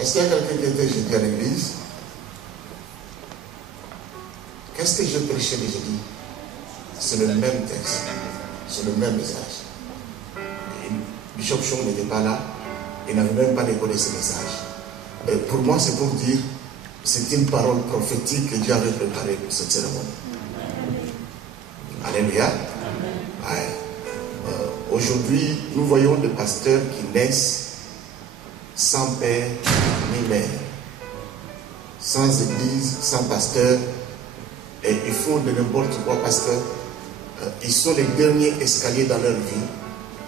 Est-ce qu'il y a quelqu'un qui était jeudi à l'église? Qu'est-ce que je prêchais le jeudi? C'est le même texte, c'est le même message. Et Bishop Chong n'était pas là, il n'avait même pas décollé ce message. Et pour moi, c'est pour dire, c'est une parole prophétique que Dieu avait préparée pour cette cérémonie. Alléluia. Ouais. Aujourd'hui, nous voyons des pasteurs qui naissent sans père ni mère, sans église, sans pasteur, et ils font de n'importe quoi parce qu'ils sont les derniers escaliers dans leur vie.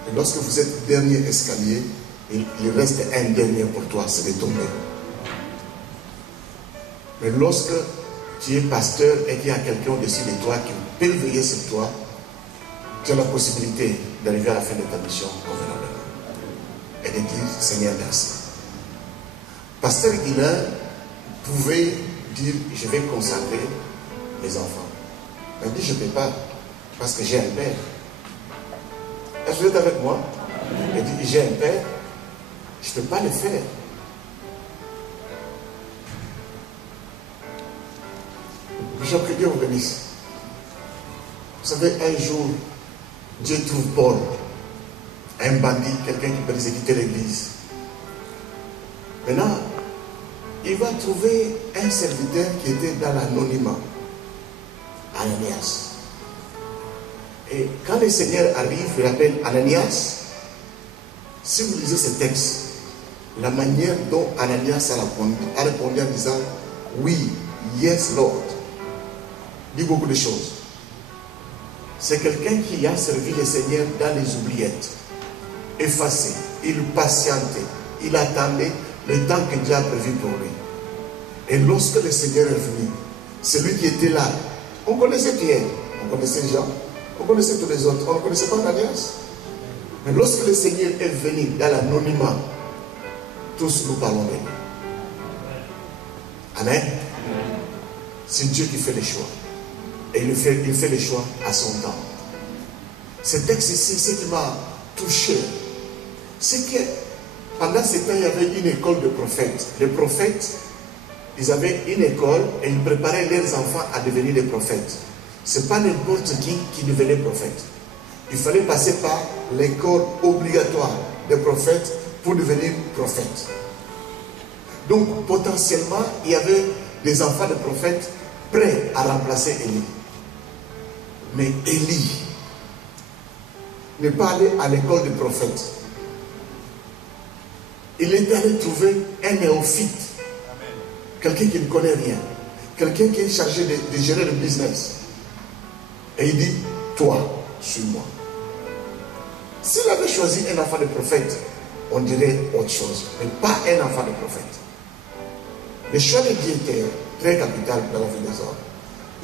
Et lorsque vous êtes dernier escalier, il reste un dernier pour toi, c'est de tomber. Mais lorsque tu es pasteur et qu'il y a quelqu'un au-dessus de toi qui peut veiller sur toi, tu as la possibilité d'arriver à la fin de ta mission convenablement et de dire Seigneur merci. Pasteur Guilain pouvait dire je vais consacrer mes enfants. Il dit je ne peux pas parce que j'ai un père. Est-ce que vous êtes avec moi? Il dit j'ai un père, je ne peux pas le faire. Bishop, que Dieu vous bénisse. Vous savez, un jour, Dieu trouve Paul, un bandit, quelqu'un qui persécutait l'église. Maintenant, il va trouver un serviteur qui était dans l'anonymat, Ananias. Et quand le Seigneur arrive, il appelle Ananias. Si vous lisez ce texte, la manière dont Ananias a répondu en disant oui, yes Lord, dit beaucoup de choses. C'est quelqu'un qui a servi le Seigneur dans les oubliettes, effacé, il patientait, il attendait le temps que Dieu a prévu pour lui. Et lorsque le Seigneur est venu, celui qui était là, on connaissait Pierre, on connaissait Jean, on connaissait tous les autres, on ne connaissait pas Ananias. Mais lorsque le Seigneur est venu dans l'anonymat, tous nous parlons de lui. Amen. C'est Dieu qui fait les choix. Et il fait les choix à son temps. Ce texte ici, ce qui m'a touché, c'est que pendant ce temps, il y avait une école de prophètes. Les prophètes, ils avaient une école et ils préparaient leurs enfants à devenir des prophètes. Ce n'est pas n'importe qui devenait prophète. Il fallait passer par l'école obligatoire des prophètes pour devenir prophète. Donc, potentiellement, il y avait des enfants de prophètes prêts à remplacer Élie. Mais Élie n'est pas allé à l'école des prophètes. Il est allé trouver un néophyte, quelqu'un qui ne connaît rien, quelqu'un qui est chargé de gérer le business. Et il dit, toi, suis-moi. S'il avait choisi un enfant de prophète, on dirait autre chose, mais pas un enfant de prophète. Le choix de Dieu était très capital dans la vie des hommes.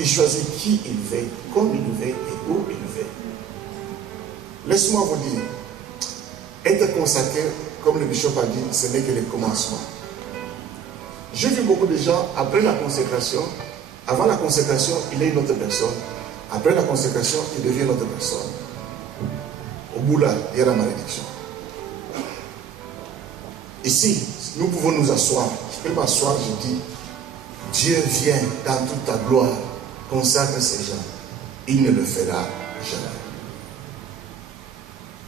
Il choisit qui il veut, comme il veut et où il veut. Laisse-moi vous dire, être consacré, comme le bishop a dit, ce n'est que le commencement. J'ai vu beaucoup de gens, après la consécration, avant la consécration, il est une autre personne. Après la consécration, il devient une autre personne. Au bout là, il y a la malédiction. Ici, nous pouvons nous asseoir. Je peux m'asseoir, je dis, Dieu vient dans toute ta gloire, consacre ces gens. Il ne le fera jamais.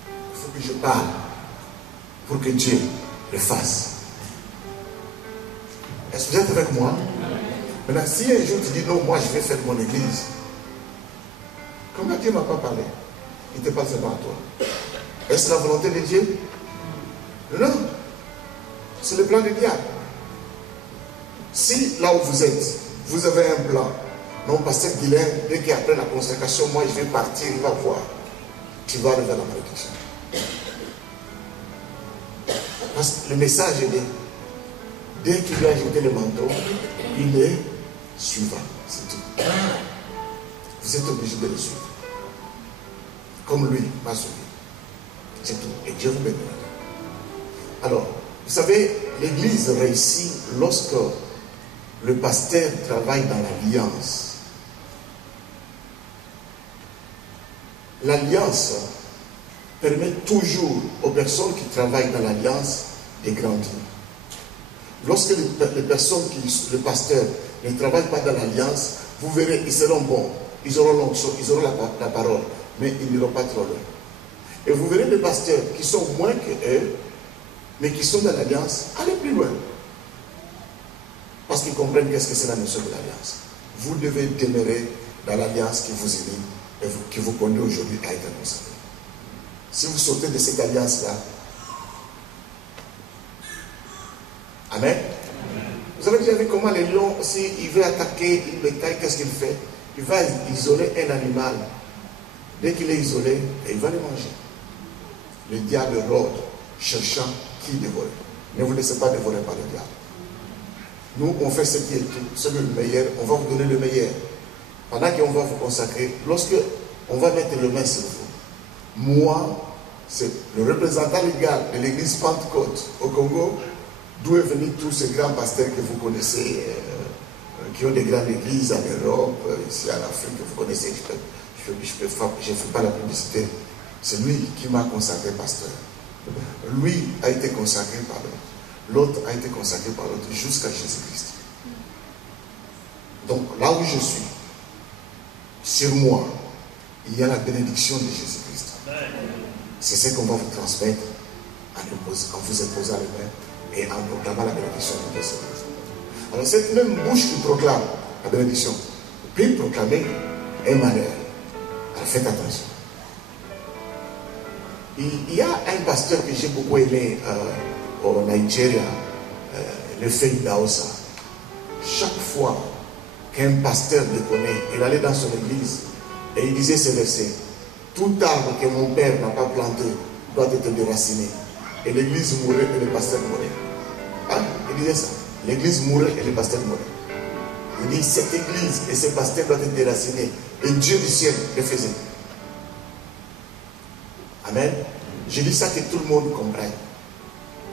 Il faut que je parle pour que Dieu le fasse. Est-ce que vous êtes avec moi? Maintenant, si un jour tu dis non, moi je vais faire mon église, comment Dieu ne m'a pas parlé? Il te parle seulement à toi. Est-ce la volonté de Dieu? Non. C'est le plan du diable. Si là où vous êtes, vous avez un plan, non, pasteur Guilain, dès qu'après la consécration, moi je vais partir, il va voir. Tu vas arriver à la malédiction. Parce que le message est dit, dès qu'il lui a jeté le manteau, il est suivant. C'est tout. Vous êtes obligé de le suivre. Comme lui m'a suivi. C'est tout. Et Dieu vous bénira. Alors, vous savez, l'église réussit lorsque le pasteur travaille dans l'alliance. L'alliance permet toujours aux personnes qui travaillent dans l'alliance de grandir. Lorsque les personnes, le pasteur, ne travaillent pas dans l'alliance, vous verrez, ils seront bons, ils auront l'onction, ils auront la parole, mais ils n'iront pas trop loin. Et vous verrez des pasteurs qui sont moins que eux, mais qui sont dans l'alliance, aller plus loin. Parce qu'ils comprennent qu'est-ce que c'est la notion de l'alliance. Vous devez demeurer dans l'alliance qui vous unit et qui vous conduit aujourd'hui à être consacré. Si vous sautez de cette alliance-là, Amen. Vous avez déjà vu comment les lions, s'il veut attaquer une bétail, qu'est-ce qu'il fait? Il va isoler un animal. Dès qu'il est isolé, il va le manger. Le diable rôde, cherchant qui dévorer. Ne vous laissez pas dévorer par le diable. Nous, on fait ce qui est tout, ce qui est le meilleur, on va vous donner le meilleur. Pendant qu'on va vous consacrer, lorsque on va mettre le main sur vous, moi, c'est le représentant légal de l'église Pentecôte au Congo, d'où est venu tous ces grands pasteurs que vous connaissez, qui ont des grandes églises en Europe, ici en Afrique, que vous connaissez. Je ne fais pas la publicité. C'est lui qui m'a consacré pasteur. Lui a été consacré par l'autre. L'autre a été consacré par l'autre jusqu'à Jésus-Christ. Donc là où je suis, sur moi, il y a la bénédiction de Jésus-Christ. C'est ce qu'on va vous transmettre en vous imposant les mains et en proclamant la bénédiction de Jésus-Christ. Alors cette même bouche qui proclame la bénédiction peut proclamer un malheur. Alors faites attention. Il y a un pasteur que j'ai beaucoup aimé au Nigeria, le Fei Daosa. Chaque fois qu'un pasteur déconnait, il allait dans son église et il disait ce verset: tout arbre que mon père n'a pas planté doit être déraciné. Et l'église mourait et le pasteur mourait. Hein? Il disait ça. L'église mourait et le pasteur mourait. Il dit cette église et ce pasteur doivent être déracinés. Et Dieu du ciel le faisait. Amen. Je dis ça que tout le monde comprenne.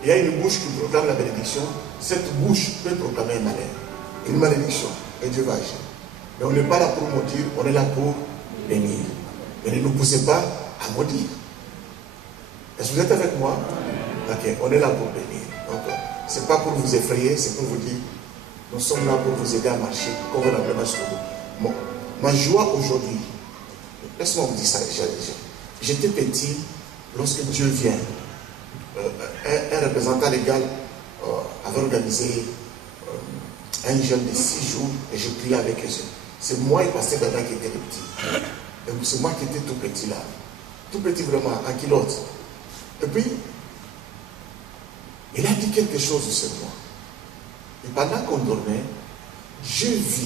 Il y a une bouche qui proclame la bénédiction. Cette bouche peut proclamer un malheur, une malédiction. Et Dieu va agir. Mais on n'est pas là pour maudire, on est là pour bénir. Mais ne nous poussez pas à maudire. Est-ce que vous êtes avec moi? Ok, on est là pour bénir. Donc, ce n'est pas pour vous effrayer, c'est pour vous dire, nous sommes là pour vous aider à marcher convenablement sur vous. Ma joie aujourd'hui, laisse-moi vous dire ça. J'étais petit lorsque Dieu vient. Un représentant légal avait organisé un jeûne de 6 jours et je priais avec eux. C'est moi et pasteur Dada qui était le petit. Et c'est moi qui étais tout petit là. Tout petit vraiment, en kilote. Et puis, il a dit quelque chose sur moi. Et pendant qu'on dormait, j'ai vu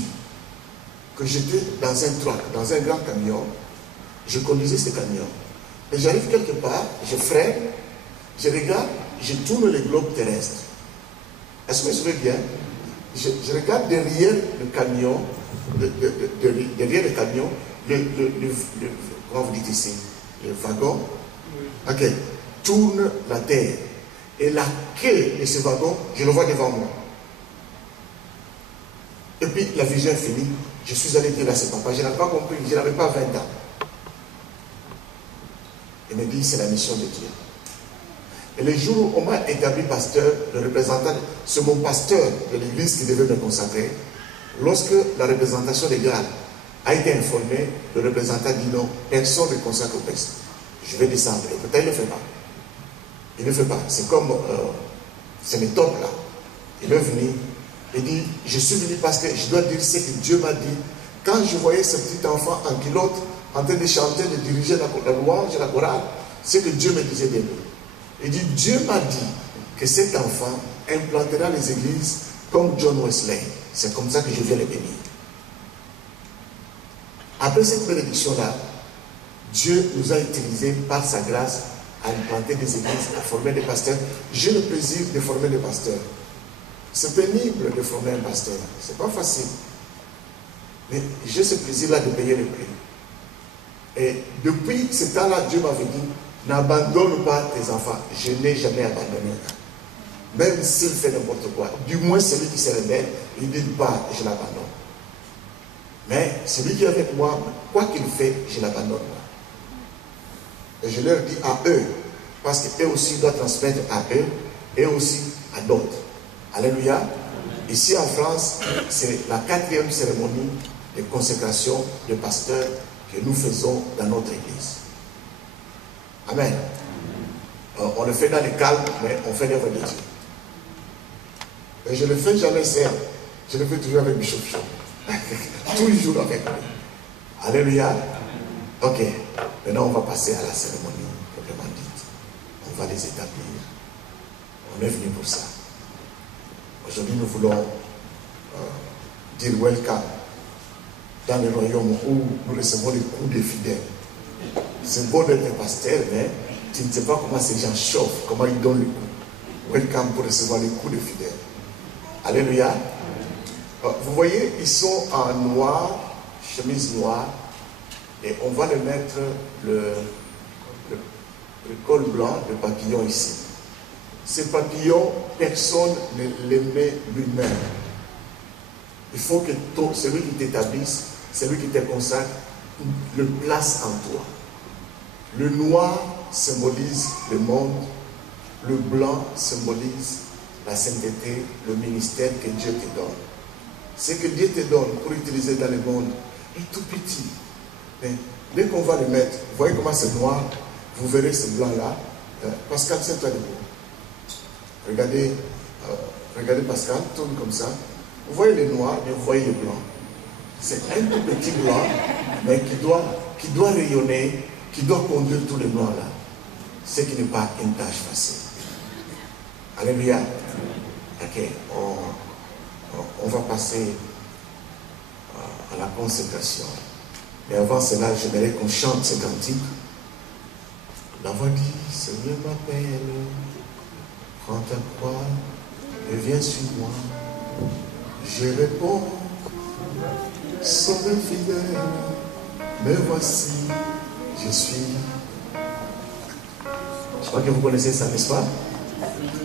que j'étais dans un truck, dans un grand camion. Je conduisais ce camion. Et j'arrive quelque part, je freine, je regarde, je tourne le globe terrestre. Est-ce que vous savez bien? Je regarde derrière le camion, derrière le camion, comment vous dites ici, le wagon, ok, tourne la terre. Et la queue de ce wagon, je le vois devant moi. Et puis la vision est finie. Je suis allé dire à ce papa, je n'avais pas compris, je n'avais pas 20 ans. Il me dit, c'est la mission de Dieu. Et le jour où on m'a établi pasteur, le représentant, c'est mon pasteur de l'église qui devait me consacrer. Lorsque la représentation légale a été informée, le représentant dit non, personne ne consacre au texte. Je vais descendre. Et peut-être il ne le fait pas. Il ne le fait pas. C'est comme, c'est le top là. Il est venu, il dit, je suis venu parce que je dois dire ce que Dieu m'a dit. Quand je voyais ce petit enfant en culotte, en train de chanter, de diriger la louange, la chorale, c'est que Dieu me disait de lui. Il dit, Dieu m'a dit que cet enfant implantera les églises comme John Wesley. C'est comme ça que je viens le bénir. Après cette bénédiction-là, Dieu nous a utilisés par sa grâce à implanter des églises, à former des pasteurs. J'ai le plaisir de former des pasteurs. C'est pénible de former un pasteur. C'est pas facile. Mais j'ai ce plaisir-là de payer le prix. Et depuis ce temps-là, Dieu m'avait dit, n'abandonne pas tes enfants. Je n'ai jamais abandonné. Même s'il fait n'importe quoi. Du moins, celui qui se rebelle, il ne dit pas, je l'abandonne. Mais celui qui est avec moi, quoi qu'il fait, je l'abandonne pas. Et je leur dis à eux, parce qu'eux aussi doivent transmettre à eux, et aussi à d'autres. Alléluia. Ici en France, c'est la 4e cérémonie de consécration de pasteur que nous faisons dans notre église. Amen. On le fait dans le calme, mais on fait l'œuvre de Dieu. Et je ne le fais jamais seul. Je le fais toujours avec Bishop Shaw. Toujours avec lui. Alléluia. Ok. Maintenant, on va passer à la cérémonie proprement dite. On va les établir. On est venu pour ça. Aujourd'hui, nous voulons dire welcome dans le royaume où nous recevons les coups des fidèles. C'est beau d'être pasteur, mais tu ne sais pas comment ces gens chauffent, comment ils donnent le coup. Welcome pour recevoir les coups des fidèles. Alléluia. Vous voyez, ils sont en noir, chemise noire, et on va leur mettre le col blanc, le papillon ici. Ces papillons, personne ne les met lui-même. Il faut que celui qui t'établisse, celui qui te consacre, le place en toi. Le noir symbolise le monde, le blanc symbolise la sainteté, le ministère que Dieu te donne. Ce que Dieu te donne pour utiliser dans le monde est tout petit. Mais dès qu'on va le mettre, vous voyez comment c'est noir, vous verrez ce blanc-là. Pascal, c'est toi debout. Regardez, regardez Pascal, tourne comme ça. Vous voyez le noir, mais vous voyez le blanc. C'est un tout petit blanc, mais qui doit rayonner, qui doit conduire tout le noir là. Ce qui n'est pas une tâche facile. Alléluia. Ok, on va passer à la consécration. Mais avant cela, j'aimerais qu'on chante ce cantique. La voix dit, Seigneur m'appelle. Prends ta croix et viens sur moi. Je réponds, Sauveur fidèle, me voici, je suis. Je crois que vous connaissez ça, n'est-ce pas?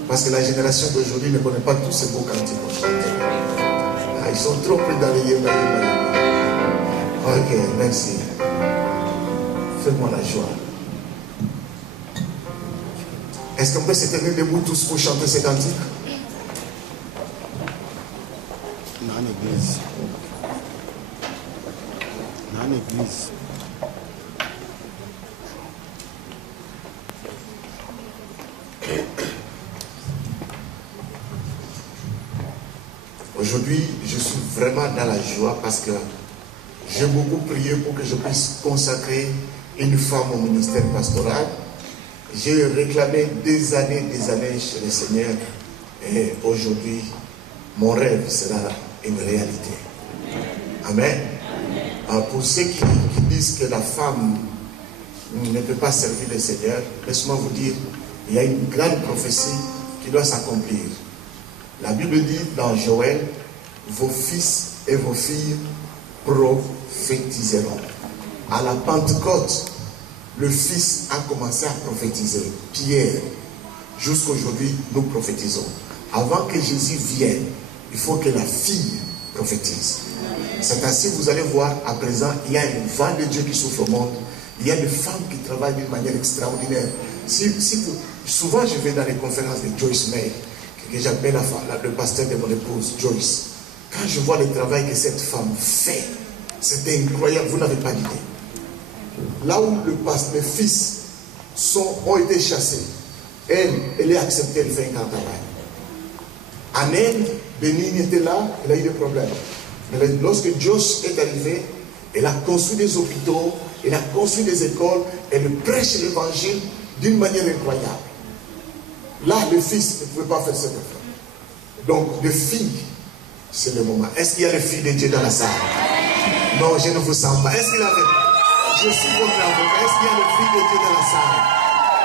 Parce que la génération d'aujourd'hui ne connaît pas tous ces beaux cantiques qu'on chante. Ah, ils sont trop pris dans les yéma. Ok, merci. Fais-moi la joie. Est-ce qu'on peut se tenir debout tous pour chanter ces cantiques? Dans l'église. Dans l'église. Aujourd'hui, je suis vraiment dans la joie parce que j'ai beaucoup prié pour que je puisse consacrer une femme au ministère pastoral. J'ai réclamé des années chez le Seigneur et aujourd'hui, mon rêve sera une réalité. Amen. Pour ceux qui disent que la femme ne peut pas servir le Seigneur, laisse-moi vous dire, il y a une grande prophétie qui doit s'accomplir. La Bible dit dans Joël, vos fils et vos filles prophétiseront. À la Pentecôte, le Fils a commencé à prophétiser. Pierre, jusqu'aujourd'hui, nous prophétisons. Avant que Jésus vienne, il faut que la fille prophétise. C'est ainsi que vous allez voir, à présent, il y a un vent de Dieu qui souffle au monde. Il y a des femmes qui travaillent d'une manière extraordinaire. Souvent, je vais dans les conférences de Joyce May, que j'appelle le pasteur de mon épouse, Joyce. Quand je vois le travail que cette femme fait, c'est incroyable, vous n'avez pas d'idée. Là où les fils ont été chassés, elle est acceptée, elle fait un grand travail. En Inde, Bénigne était là, elle a eu des problèmes. Mais lorsque Josh est arrivé, elle a construit des hôpitaux, elle a construit des écoles, elle prêche l'évangile d'une manière incroyable. Là, le fils ne pouvait pas faire cette affaire. Donc, les filles, c'est le moment. Est-ce qu'il y a les filles de Dieu dans la salle? Non, je ne vous sens pas. Est-ce qu'il y a Je suis votre avocat. Est-ce qu'il y a les filles de Dieu dans la salle?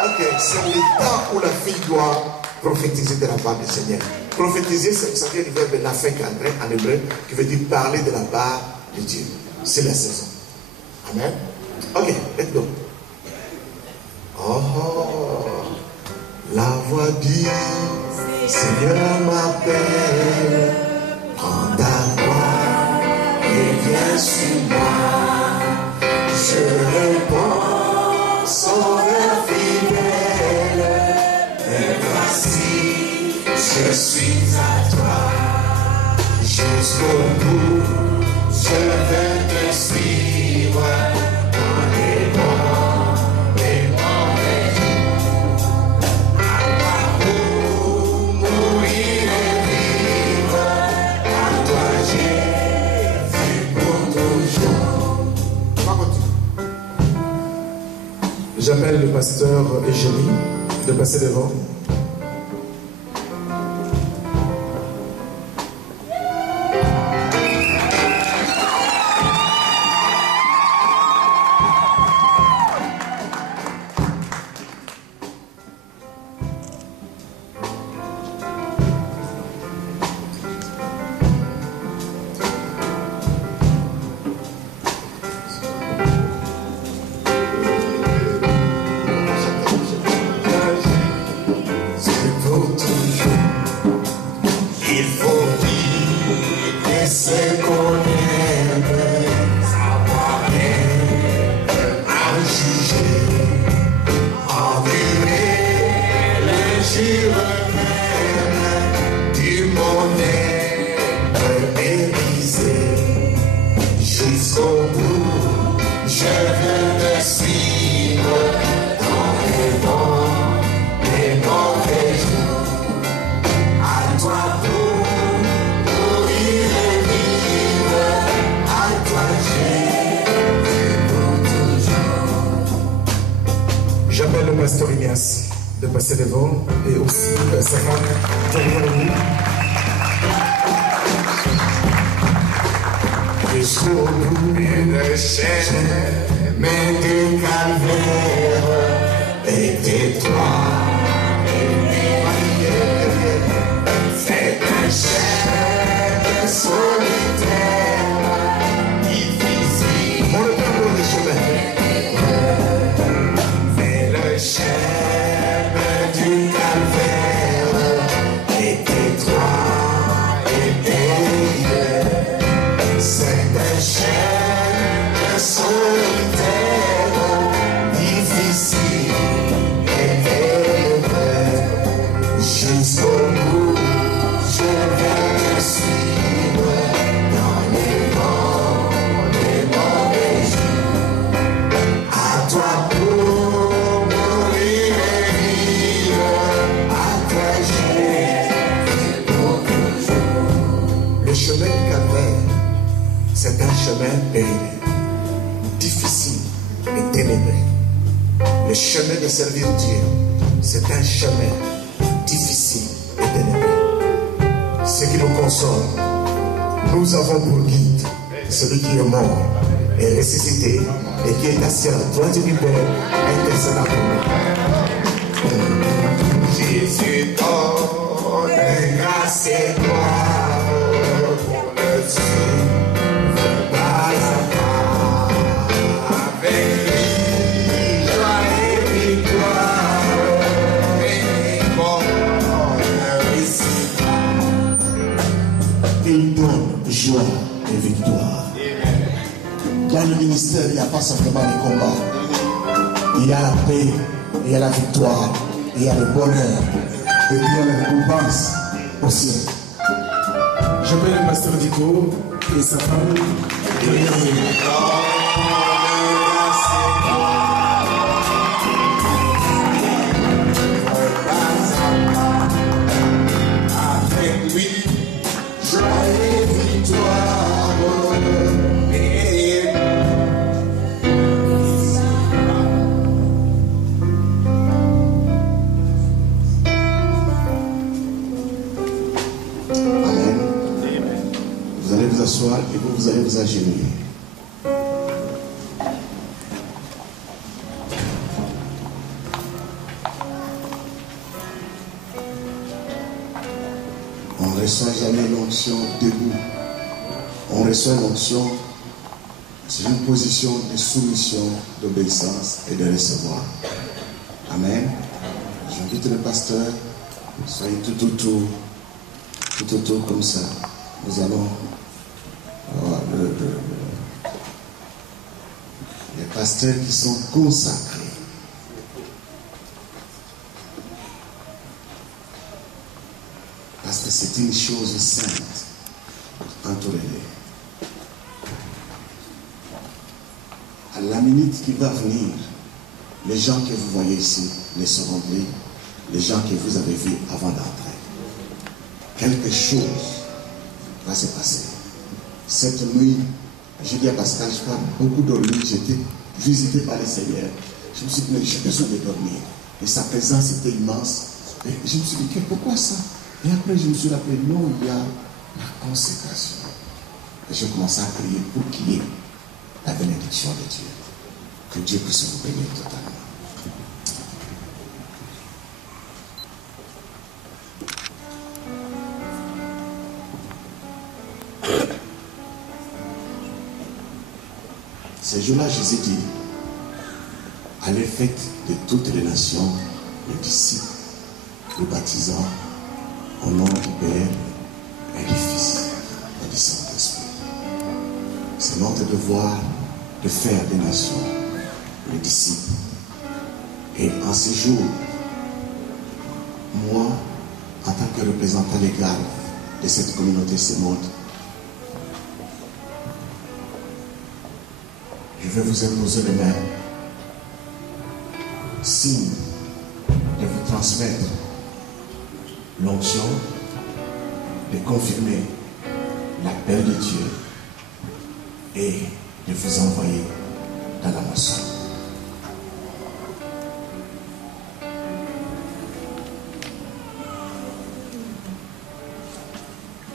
Ok, c'est le temps où la fille doit prophétiser de la part du Seigneur. Prophétiser, ça vient du verbe lafek en hébreu, qui veut dire parler de la part de Dieu. C'est la saison. Amen. Ok, let's go. Oh, la voix dit, Seigneur m'appelle, prends ta croix et viens sur moi. Je réponds, Sauveur fidèle, et voici, je suis à toi. Jusqu'au bout, je veux te suivre dans les bons et mauvais jours. À toi pour mourir et vivre, à toi Jésus pour toujours. On va continuer. J'appelle le pasteur Eugénie de passer devant. J'appelle le pasteur Ignace de passer devant et aussi sa femme derrière nous. Jusqu'au bout le chemin du calvaire était toi. C'est un chemin solitaire, difficile. On le prend pour le chemin. Mais le chemin du calvaire était toi, c'est un chemin solitaire, difficile et vrai. Jusqu'au bout, je vais te suivre dans les bons, les mauvais jours. À toi pour mourir et vivre, à toi Jésus pour toujours. Le chemin du calvaire, c'est un chemin pénible, difficile et ténébreux. Le chemin de servir Dieu, c'est un chemin difficile et ténébreux. Ce qui nous console, nous avons pour guide celui qui est mort et ressuscité et qui est assis à la droite du Père, intercédant pour nous. Jésus donne grâce et gloire pour le suivre pas à pas. Avec lui, joie et victoire, et bonheur ici. Il donne joie et victoire. Dans le ministère, il n'y a pas simplement des combats. Il y a la paix, il y a la victoire, il y a le bonheur, et puis il y a la récompense aussi. J'appelle le pasteur Dico et sa femme. Avec lui, joie et victoire, et Amen. Vous allez vous asseoir et vous allez vous agenouiller. On ne reçoit jamais l'onction debout. On reçoit l'onction sur une position de soumission, d'obéissance et de recevoir. Amen. J'invite le pasteur. Soyez tout autour comme ça. Nous allons avoir les pasteurs qui sont consacrés. Parce que c'est une chose sainte. entourez-les. À la minute qui va venir, les gens que vous voyez ici ne seront plus les gens que vous avez vus avant d'entrer. Quelque chose va se passer. Cette nuit, j'ai dit à Pascal, je n'ai pas beaucoup dormi, j'étais visité par le Seigneur. Je me suis dit, mais j'ai besoin de dormir. Et sa présence était immense. Et je me suis dit, pourquoi ça? Et après, je me suis rappelé, non, il y a la consécration. Et j'ai commencé à prier pour qu'il y ait la bénédiction de Dieu. Que Dieu puisse vous bénir totalement. Ce jour-là, Jésus dit, allez faites de toutes les nations les disciples, les baptisant au nom du Père et du Fils et du Saint-Esprit. C'est notre devoir de faire des nations les disciples. Et en ce jour, moi, en tant que représentant légal de cette communauté Sémonde, je vais vous imposer les mains, signe de vous transmettre l'onction, de confirmer l'appel de Dieu et de vous envoyer dans la moisson.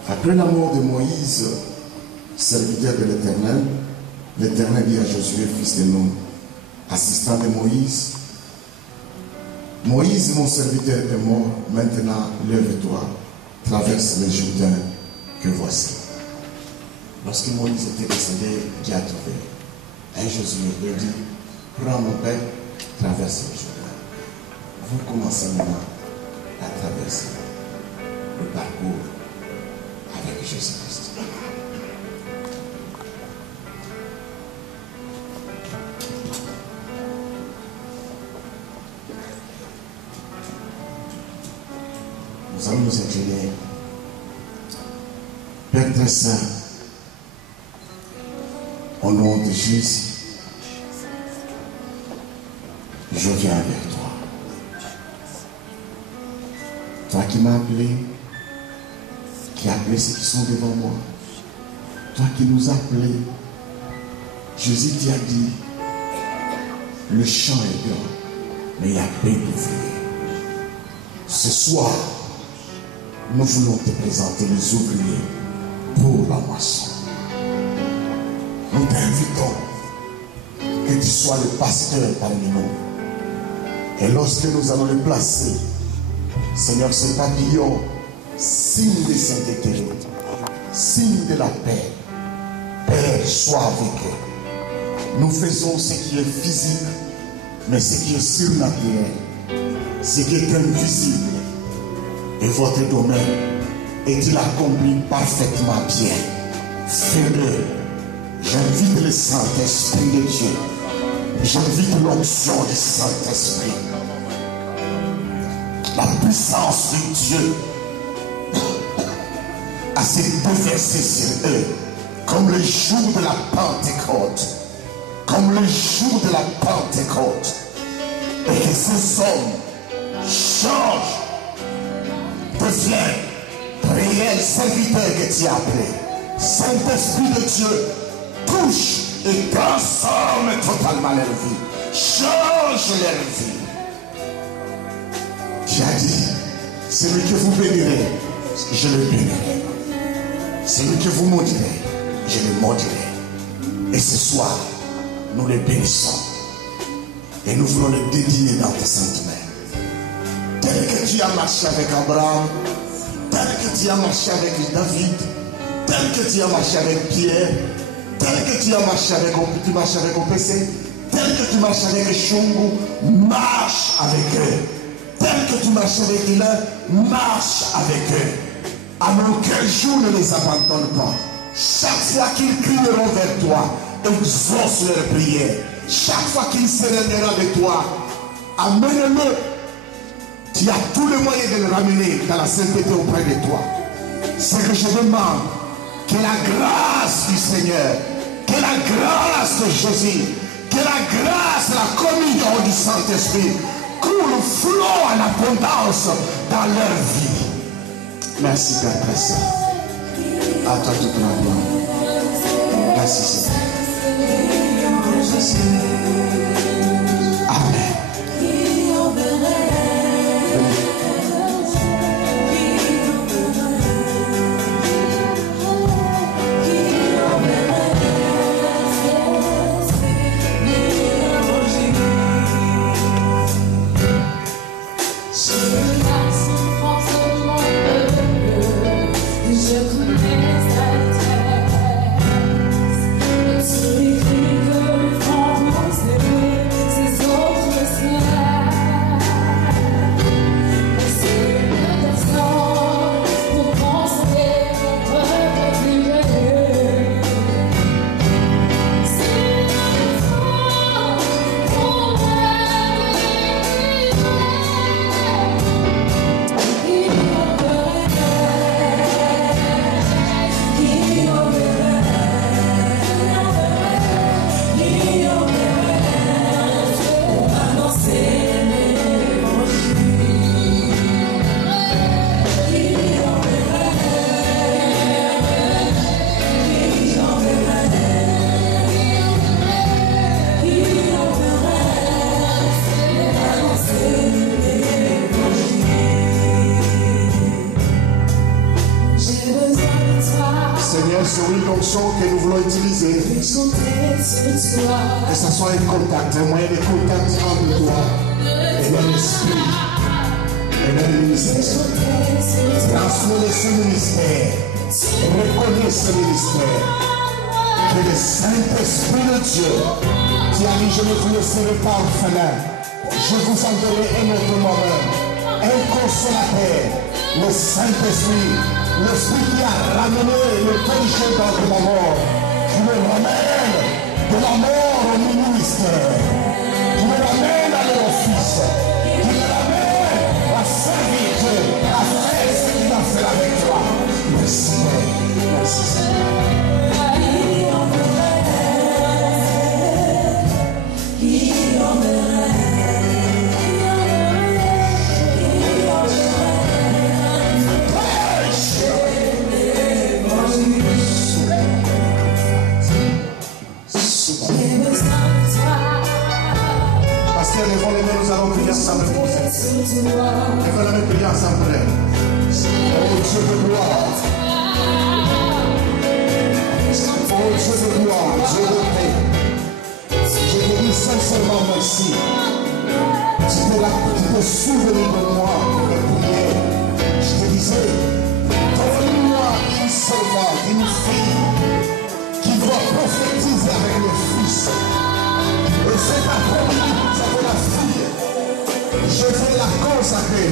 Après la mort de Moïse, serviteur de l'Éternel, l'Éternel dit à Josué, fils de Nun, assistant de Moïse, Moïse, mon serviteur, est mort, maintenant lève-toi, traverse le Jourdain que voici. Lorsque Moïse était décédé, Dieu a trouvé un Josué, lui dit, prends mon père, traverse le Jourdain. Vous commencez maintenant à traverser le parcours avec Jésus-Christ. Nous allons nous incliner. Père très saint, au nom de Jésus, je viens vers toi. Toi qui m'as appelé, qui as appelé ceux qui sont devant moi, toi qui nous as appelés, Jésus t'a dit, le champ est grand, mais il y a peu d'ouvriers. Ce soir, nous voulons te présenter les ouvriers pour la moisson. Nous t'invitons que tu sois le pasteur parmi nous. Et lorsque nous allons les placer, Seigneur, ce papillon, signe de sainteté, signe de la paix, Père, sois avec eux. Nous faisons ce qui est physique, mais ce qui est surnaturel, ce qui est invisible. Et votre domaine est-il accompli parfaitement bien? Fais-le. J'invite le Saint-Esprit de Dieu. J'invite l'onction du Saint-Esprit. La puissance de Dieu à se déverser sur eux comme le jour de la Pentecôte. Comme le jour de la Pentecôte. Et que ces hommes changent, deviennent réels serviteurs que tu as appelés. Saint-Esprit de Dieu, touche et transforme totalement leur vie. Change leur vie. Tu as dit, celui que vous bénirez, je le bénirai. Celui que vous maudirez, je le maudirai. Et ce soir, nous les bénissons. Et nous voulons les dédier dans tes saintes mains. Tel que tu as marché avec Abraham, tel que tu as marché avec David, tel que tu as marché avec Pierre, tel que tu as marché avec OPC, tel que tu marches avec Chungu, marche avec eux. Tel que tu marches avec Hila, marche avec eux. Alors quel jour ne les abandonne pas. Chaque fois qu'ils crieront vers toi, exauce leur prière. Chaque fois qu'ils s'éloigneront de toi, amène-le. Tu as tous les moyens de le ramener dans la sainteté auprès de toi. Ce que je demande, Que la grâce du Seigneur, que la grâce de Jésus, que la grâce, la communion du Saint-Esprit coule, flot en abondance dans leur vie. Merci Père Précieux. À toi toute la gloire. Merci Seigneur. Merci. Amen. Que nous voulons utiliser, que ce soit un contact, un moyen de contact entre toi et l'esprit et le ministère. Transformer ce ministère, reconnaître ce ministère, que le Saint-Esprit de Dieu qui a dit je ne vous laisserai pas orphelin, je vous enverrai un autre moment, un consolateur, le Saint-Esprit. L'esprit qui a ramené le péché de la mort, qui le ramène de la mort au ministère, qui le ramène à l'office, qui le ramène à servir Dieu, à faire ce qu'il a fait avec toi. Merci, merci Seigneur. Levons les mains, nous allons prier ensemble pour ça. Levons les mains, prier ensemble. Oh Dieu de gloire. Oh Dieu de gloire, Dieu de paix. Je te dis sincèrement merci. Tu te souvenir de moi pour me prier. Je te disais, donne-moi une servante, une fille qui doit prophétiser avec le Fils. Et c'est après-midi, la fille, je vais la consacrer,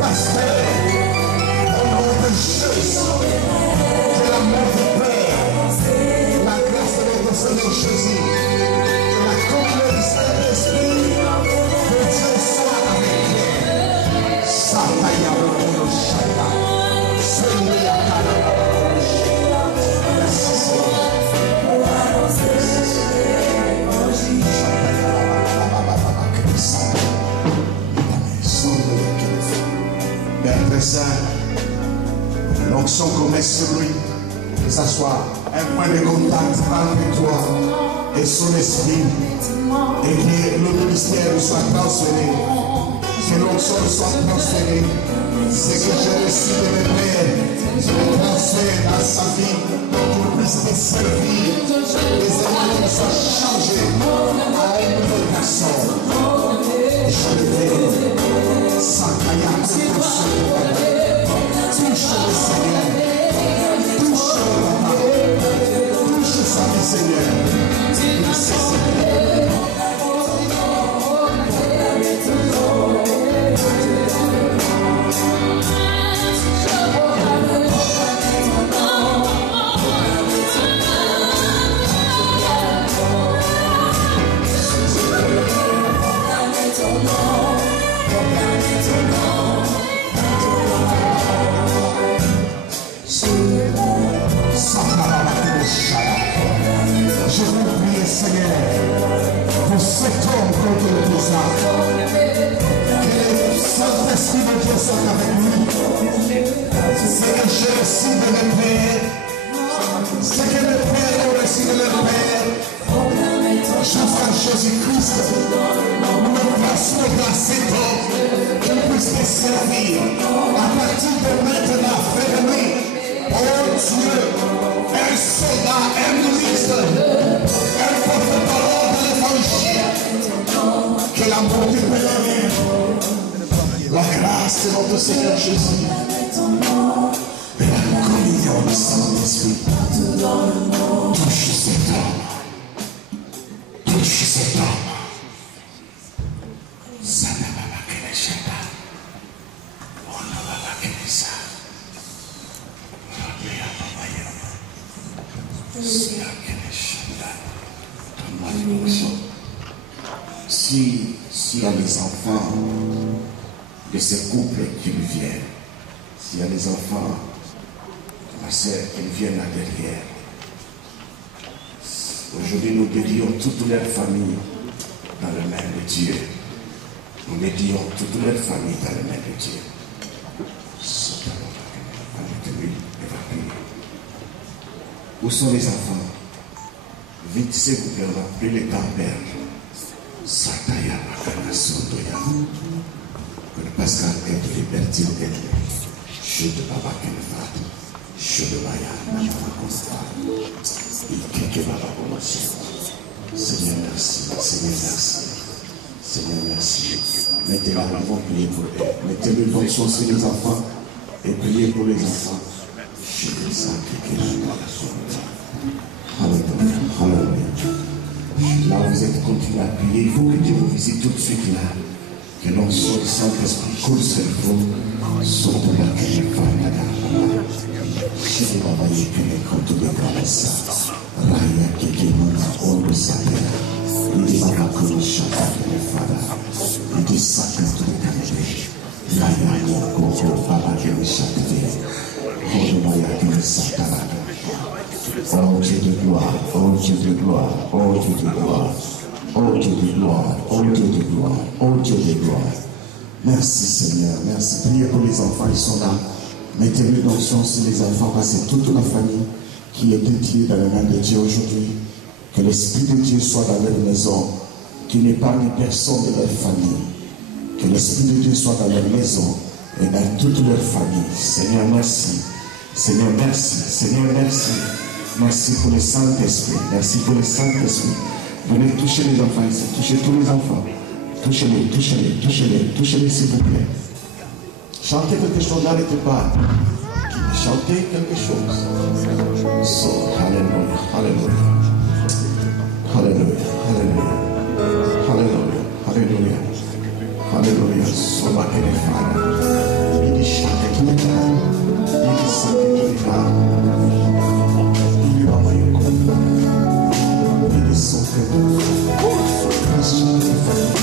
pasteur, au nom de Jésus, que l'amour du Père, la grâce de notre Seigneur Jésus, que la communion du Saint-Esprit, que Dieu soit avec elle. Sataya Rono Shaka, Seigneur Kana, merci Seigneur. L'onction commence sur lui, que ce soit un point de contact entre toi et son esprit, et que le ministère soit transféré, que l'onction soit transférée. Ce que j'ai reçu de mes pères, je le transfère dans sa vie, pour puisse te servir, les éléments soient changés à une nouvelle personne. Je le fais, sans caillard, touche le Seigneur, touche le Papa, touche sa vie Seigneur, merci Seigneur. Oh reçu de le Père, ce que le Père a reçu de le Père, jusqu'à Jésus-Christ, nous plaçons dans cet homme qu'il puisse te servir à partir de maintenant, frère et ami. Oh Dieu, un soldat, un ministre, un porte-parole de l'évangile, que l'amour du Père, la grâce de notre Seigneur Jésus et la communion du Saint-Esprit touche cet homme. Touche cet homme. Ça ne va pas que les chèvres. On ne va pas que les ça. S'il y a les enfants de ces couples qui me viennent, s'il y a les enfants, ma soeur, qui viennent là derrière, aujourd'hui nous dédions toute leur famille dans les mains de Dieu. Nous dédions toute leur famille dans les mains de Dieu. Où sont les enfants? Vite, s'il vous plaît, on a pris le temps père. Sataya Makana Sondoya. Que le Pascal ait de liberté au Québec. Je de Baba Kenefat. Je de Maya Namama Konsta. Ikeke Baba Komachi. Seigneur, merci. Seigneur, merci. Seigneur, merci. Mettez la main pour prier pour eux. Mettez-le dans son sur les enfants et priez pour les enfants. Là où vous êtes continué à prier, il faut que Dieu vous visite tout de suite là. Que l'onction du Saint-Esprit coule sur vous. Sauf pour la que je parle là. Je vais m'envoyer que les comptes de Galassa. Raya Kekemana, Ondo Sapera. Il dit Baba Konoshaka de Fada. Il dit Saka de Kanebe. Raya Moko, Baba Konoshaka de. Oh Dieu de gloire, oh Dieu de gloire, oh Dieu de gloire, oh Dieu de gloire, oh Dieu de gloire, oh Dieu de gloire. Merci Seigneur, merci. Priez pour les enfants, ils sont là. Mettez-le dans le sens sur les enfants, parce que c'est toute la famille qui est dédiée dans les mains de Dieu aujourd'hui. Que l'Esprit de Dieu soit dans leur maison, qu'il n'épargne personne de leur famille. Que l'Esprit de Dieu soit dans leur maison et dans toute leur famille. Seigneur, merci. Seigneur, merci. Seigneur, merci. Merci pour le Saint-Esprit. Merci pour le Saint-Esprit. Venez toucher les enfants ici. Touchez tous les enfants. Touchez-les, touchez-les, touchez-les, touchez-les s'il vous plaît. Chantez quelque chose, n'arrêtez pas. Chantez quelque chose. So, Alléluia, Alléluia. Alléluia, Alléluia. Alléluia, Alléluia. Alléluia. Soba que les femmes. Il dit chantez tout le temps. Il dit chantez tout le temps. Il dit maman, il comprend. Il dit son frère. Il chante les femmes.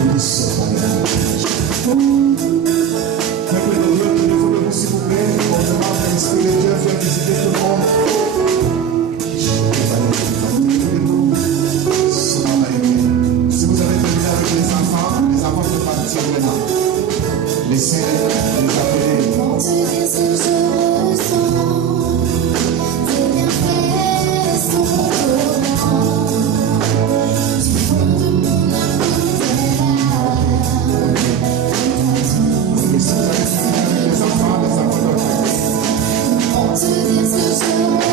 Il dit soba que les femmes. S'il vous plaît, on demande à l'Esprit de Dieu viens visiter tout le monde. Si vous avez terminé avec les enfants peuvent partir maintenant. Laissez les appeler. Pour te dire ce que je ressens, tes bienfaits sont au-delà. Du fond de mon âme, t'es là. Si vous avez terminé avec les enfants doivent faire. Pour te dire ce que je ressens.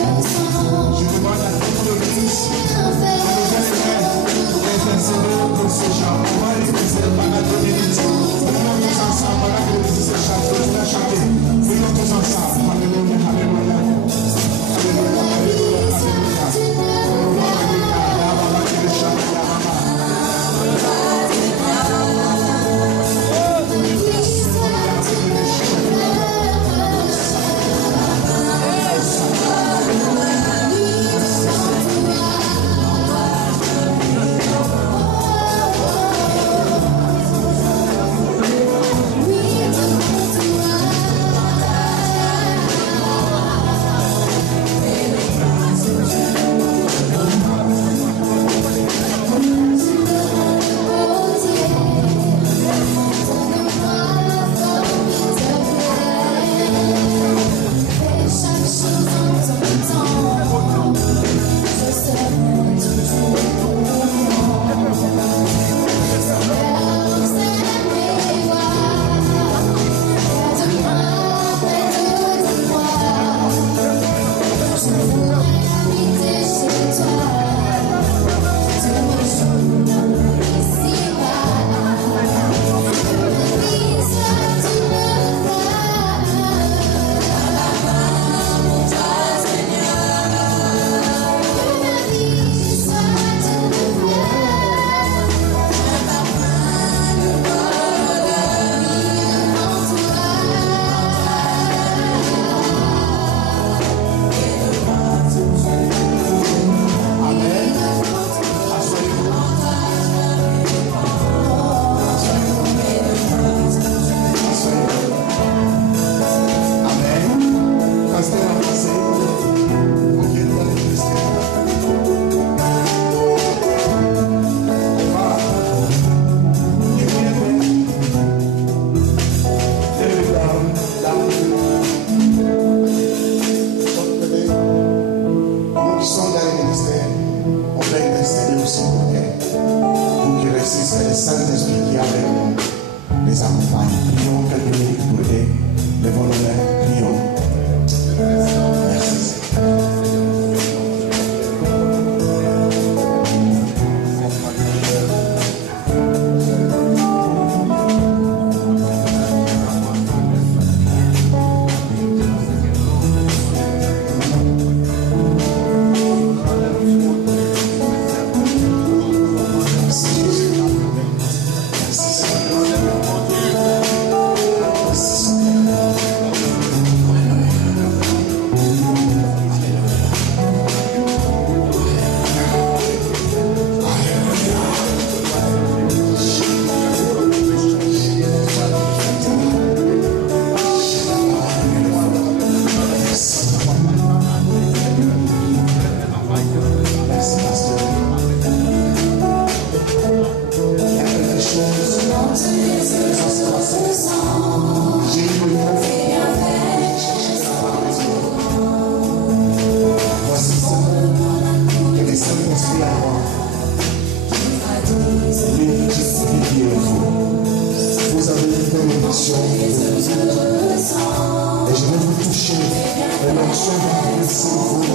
onction va venir sur vous.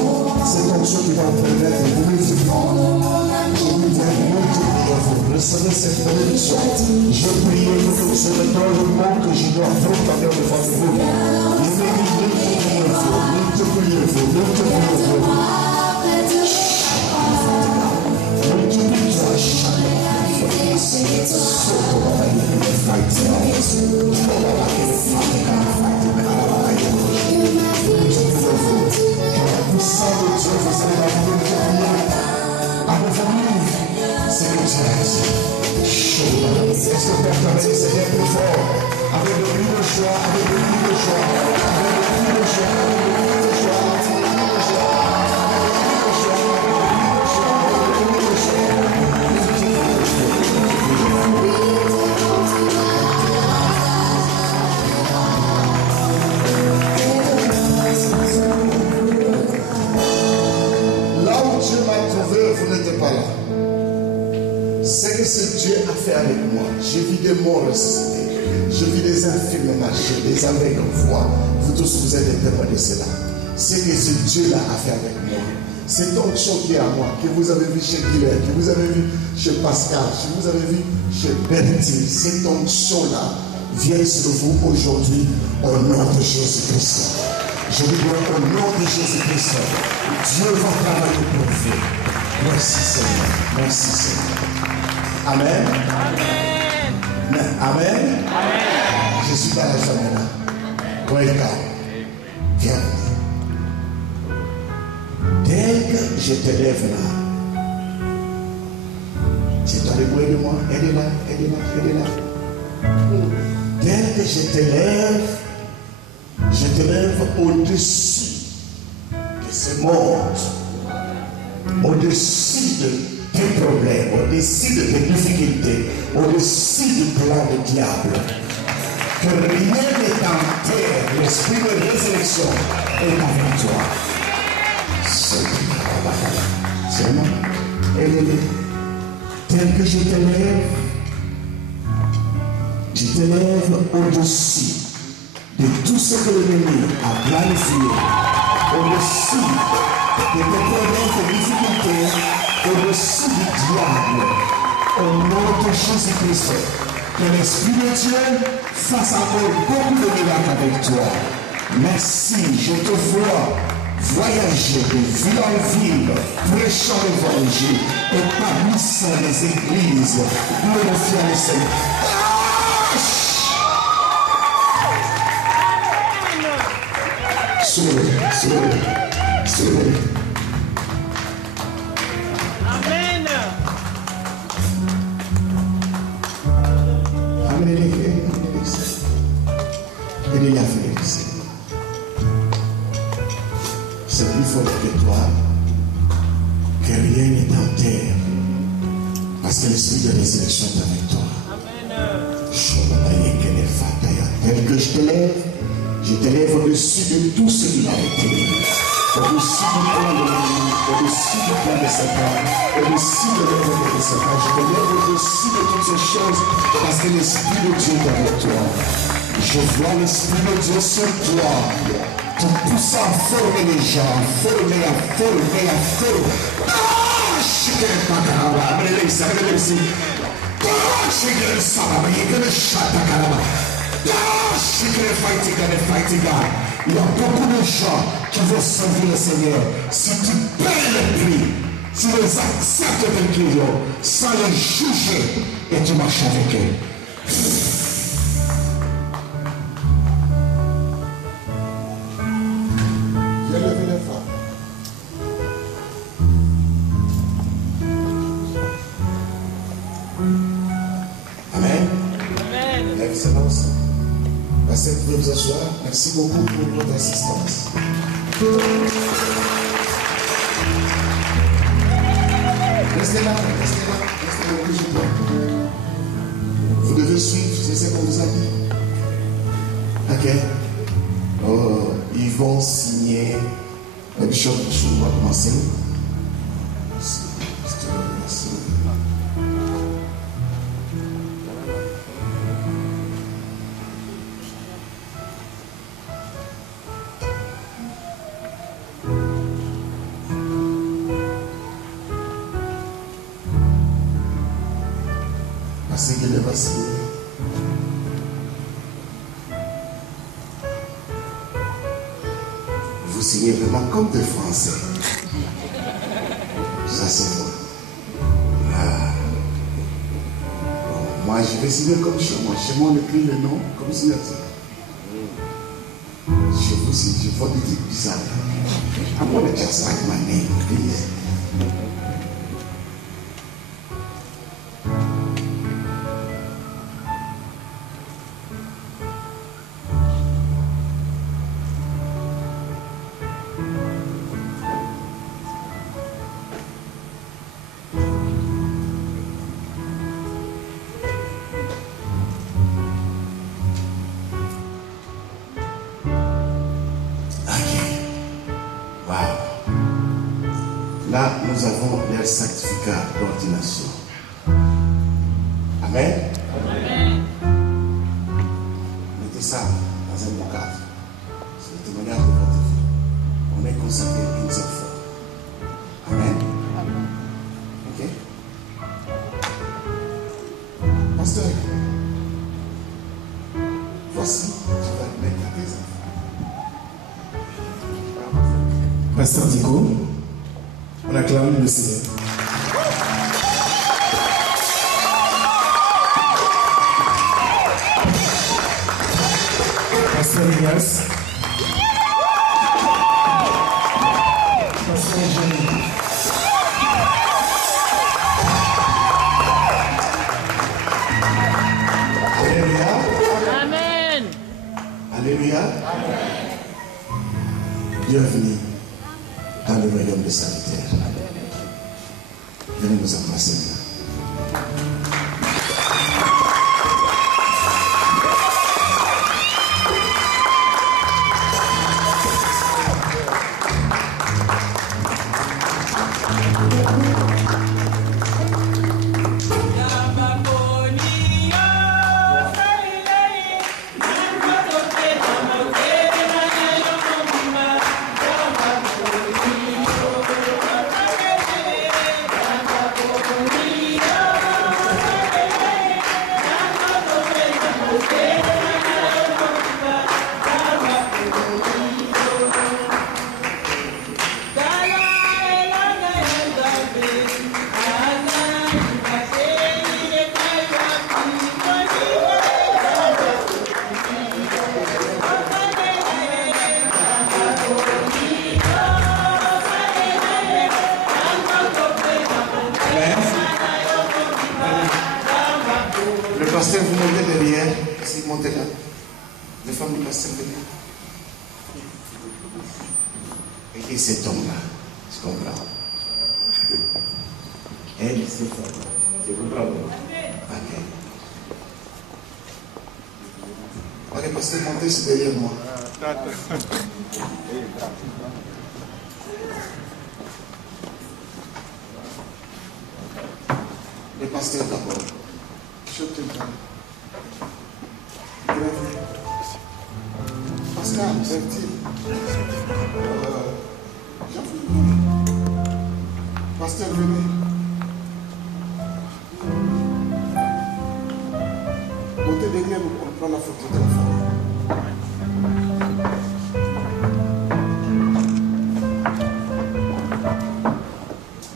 Cette onction qui va vous permettre de vous lever. Je vous dis, multipliez-vous. Recevez cette bénédiction. Je prie pour que c'est le mot que je dois proclamer devant vous. Multipliez-vous. C'est que tu as dit. Est-ce que vous pouvez dire Seigneur plus fort? Avec le plus de joie, avec le plus de joie, avec le plus de joie, avec le plus de joie, avec le plus de joie, là où Dieu m'a trouvé, vous n'étiez pas là. C'est que ce Dieu a fait avec moi. J'ai vu des morts ressuscités. Je vis des infirmes marcher, des aveugles voix. Vous tous, vous êtes des témoins de cela. C'est que ce Dieu-là a fait avec moi. C'est onction qui est à moi, que vous avez vu chez Guilherme, que vous avez vu chez Pascal, que vous avez vu chez Bertie. Cette onction-là vient sur vous aujourd'hui au nom de Jésus-Christ. Je vous dis au nom de Jésus-Christ, Dieu va travailler pour vous. Merci Seigneur. Merci Seigneur. Amen. Amen. Amen. Amen. Je suis dans la journée là. Welcome. Viens. Dès que je te lève là, tu dois débrouiller de moi. Elle est là, elle est là, elle est là. Dès que je te lève au-dessus de ce monde, au-dessus de tes problèmes, au-dessus de tes difficultés, au-dessus du plan du diable. Que rien n'est en terre, l'esprit de résurrection est avec toi. C'est moi. Tel que je te lève au-dessus de tout ce que l'ennemi a planifié, au-dessus de tes problèmes, tes difficultés, au-dessus du diable, au nom de Jésus-Christ. Que l'Esprit de Dieu fasse encore beaucoup de miracles avec toi. Merci, je te vois voyager de ville en ville, prêchant l'évangile et parmi ça les églises, glorifiant le Seigneur. Sourire. Amen. C'est plus fort que toi, que rien n'est en terre, parce que l'esprit de résurrection est avec toi. Tel que je te lève au-dessus de tout ce qui a été, au-dessus du plan de l'ennemi, au-dessus du plan de Satan, au-dessus de l'œuvre de Satan. Je te lève au-dessus de toutes ces choses, parce que l'esprit de Dieu est avec toi. Je vois l'esprit de Dieu sur toi. Tout poussant à former les gens, former. Je il y a beaucoup de gens qui vont servir le Seigneur. Si tu payes le prix, tu les acceptes avec Dieu, sans les juger, et tu marches avec eux. Viens lever les femmes. Amen. Excellence. Pasteur, vous pouvez vous asseoir. Merci beaucoup pour votre assistance. Restez là. Vous devez suivre, c'est ce qu'on vous a dit. Ok. Oh, ils vont signer. Le bishop va commencer. Parce qu'il va signer. Vous signez vraiment comme des Français. Ça c'est bon. Ah. Bon, moi je vais signer comme chez moi. Chez moi on écrit le nom comme signature. Chez vous si je vois des trucs bizarres. I want to just write my name, please. Là, nous avons leur certificat d'ordination. Amen. Amen. Mettez ça dans un bon cadre. C'est le témoignage de votre vie. On est consacré une seule fois. Amen. Ok. Pasteur, voici, tu vas mettre tes enfants. Pasteur Dico. On acclame le Seigneur. Pasteur Ignace. Pasteur Jérémy. Alléluia. Amen. Alléluia. Bienvenue dans le royaume des salutaires. Venez nous embrasser maintenant. Vous montez derrière, si montez là. Les femmes du pasteur venez. Et qui est cet homme-là? Tu comprends? Elle, c'est ça. Tu comprends? Ok. Ok, pasteur, montez, c'est derrière moi. Le pasteur d'abord. Pascal, Bertil. Pasteur, venez. Montez derrière nous, on prend la photo de la famille.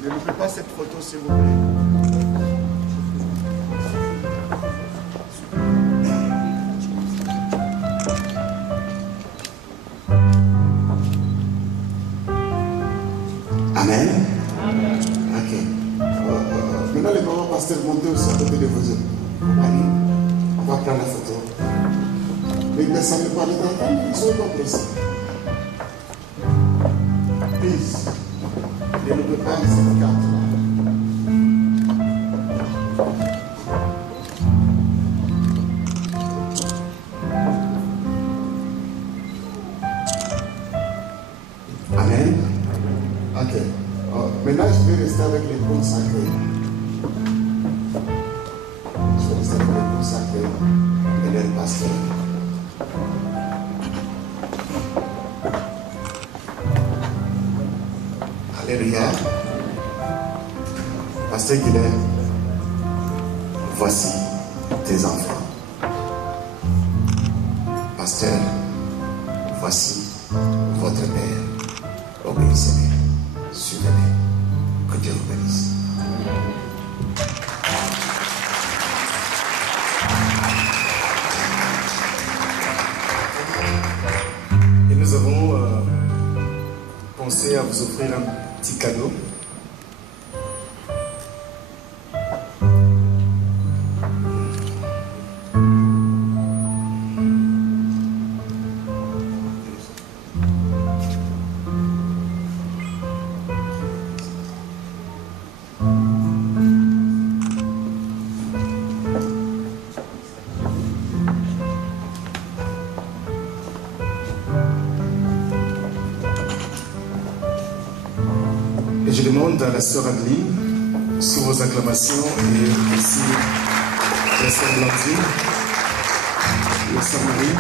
Ne loupez pas cette photo, s'il vous plaît. Amen. Amen. Ok. Maintenant, les mamans pasteurs, montez aussi à côté de vos yeux. Allez, on va prendre la photo. Mais ne descendez pas les enfants, ils sont pas pressés. Please. Ne loupez pas cette carte-là. Amen. Ok. Maintenant, je vais rester avec les consacrés. Je vais rester avec les consacrés et les pasteurs. Alléluia. Pasteur Guilherme, voici tes enfants. Pasteur, voici votre Père. Obéissez-les, suivez-les. Que Dieu vous bénisse. Et nous avons pensé à vous offrir un petit cadeau. Et je demande à la sœur Adeline, sous vos acclamations, et aussi la sœur Blandine, la sœur Marie,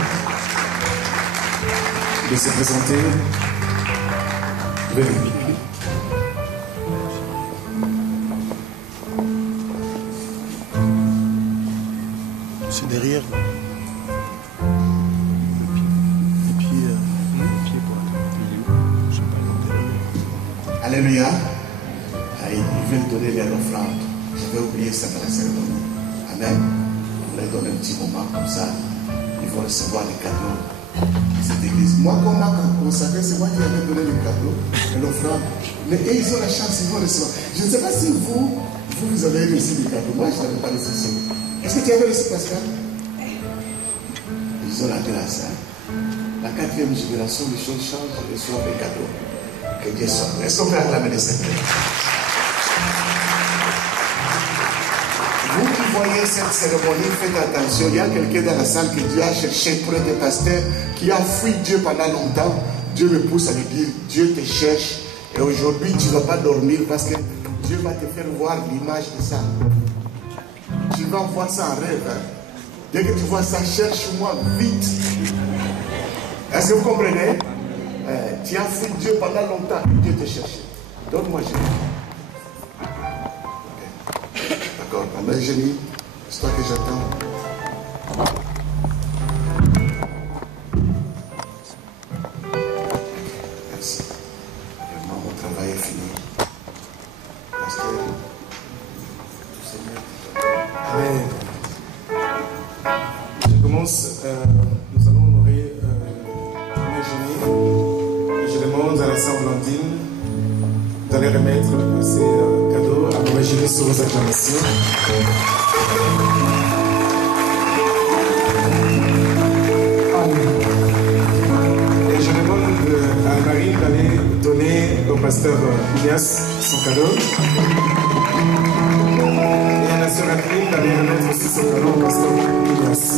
de se présenter. Venez. C'est derrière. Le pied quoi. Il est où? Je sais pas, derrière. Alléluia. Ils veulent donner leur offrande. Je vais oublier ça dans la cérémonie. Amen. On va leur donner un petit moment comme ça. Ils vont recevoir les cadeaux de cette église. Moi, quand on m'a consacré, c'est moi qui avais donné les cadeaux et l'offrande. Mais eux, ils ont la chance, ils vont recevoir. Je ne sais pas si vous avez reçu des cadeaux. Moi, je n'avais pas reçu. Est-ce que tu avais reçu, Pascal? Ils ont la grâce. La 4e génération, les choses changent et reçoivent les cadeaux. Que Dieu soit. Est-ce qu'on peut acclamer le Seigneur? Vous qui voyez cette cérémonie, faites attention. Il y a quelqu'un dans la salle que Dieu a cherché pour être pasteur, qui a fui Dieu pendant longtemps. Dieu me pousse à lui dire, Dieu te cherche. Et aujourd'hui, tu ne vas pas dormir parce que Dieu va te faire voir l'image de ça. Tu vas voir ça en rêve. Hein? Dès que tu vois ça, cherche-moi vite. Est-ce que vous comprenez? Tu as fui Dieu pendant longtemps. Dieu te cherche. Donne-moi Jésus. Okay. D'accord. Amen, Jésus. C'est toi que j'attends. Merci. Vraiment, mon travail est fini. Pasteur, Amen. Je commence. Nous allons honorer Amen Génie. Je demande à la sœur Blandine d'aller remettre ces cadeaux à Amen Génie sur vos acclamations. Et je demande à Marie d'aller donner au pasteur Ignace son cadeau. Et à la sœur Adeline d'aller remettre aussi son cadeau au pasteur Ignace.